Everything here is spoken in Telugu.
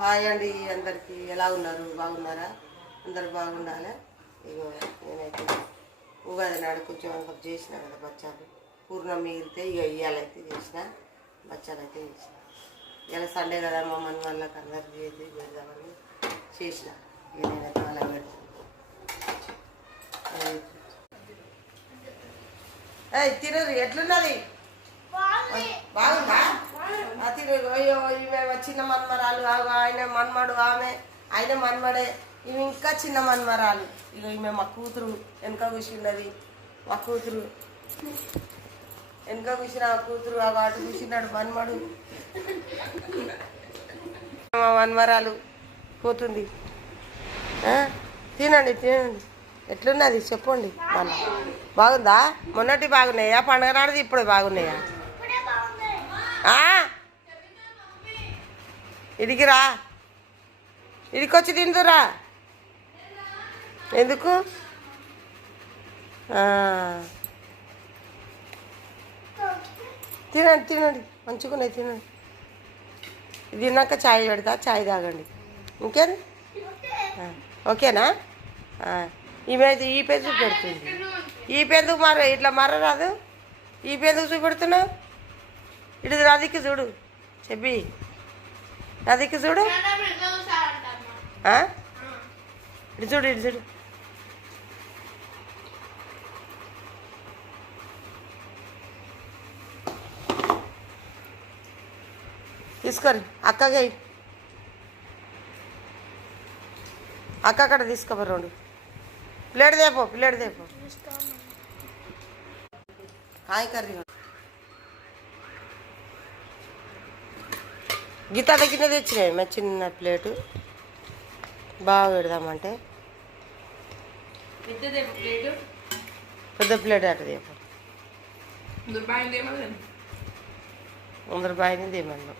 హాయ్ అండి అందరికీ ఎలా ఉన్నారు? బాగున్నారా? అందరు బాగుండాలి. ఇగో నేనైతే ఉగాది నాడు కొంచెం చేసిన కదా బచ్చాలు పూర్ణం మిగిలితే ఇక ఇయ్యాలైతే చేసిన బచ్చాలు అయితే చేసిన. ఇలా సండే కదా మా మన వాళ్ళకి అందరికి చేసి పెడదామని చేసిన. ఇక నేనైతే అలా పెడతాను. తినరు ఎట్లున్నది? బాగుందా? అయ్యో ఈమె చిన్న మన్మరాలు, ఆయన మన్మడు, ఆమె ఆయన మన్మడే, ఇవి ఇంకా చిన్న మన్మరాలు. ఇక ఈమె మా కూతురు వెనక కూర్చున్నది. మా కూతురు వెనక కూర్చున్న కూతురు అటు కూర్చున్నాడు మన్మడు. మా మన్మరాలు పోతుంది. తినండి తినండి. ఎట్లున్నది చెప్పండి. బాగుందా? మొన్నటి బాగున్నాయా? పండుగ నాడిది ఇప్పుడు బాగున్నాయా? ఇడికి రా, ఇడికొచ్చి తిందురా. ఎందుకు? తినండి తినండి, మంచిగున్నాయి తినండి. ఇది తిన్నాక ఛాయ్ పెడతా, ఛాయ్ తాగండి. ఇంకేంది? ఓకేనా? ఈ పేరు చూపెడుతుంది. ఈ పేరుకు మర ఇట్లా మరరాదు. ఈ పేరుకు చూపెడుతున్నావు. ఇటు రాదికి చూడు చెప్పి, రాదికి చూడు, ఇటు చూడు, ఇటు చూడు. తీసుకోరి అక్కగా, అక్క అక్కడ తీసుకోపో. రెండు ప్లేట్ దేపో, ప్లేట్ దేపో. కాయ కర్రీ గీత దగ్గర తెచ్చినాయి మా చిన్న ప్లేటు. బాగా పెడదామంటే పెద్ద ప్లేట్ అటు దేపో. అందరు బాగా దేమన్నా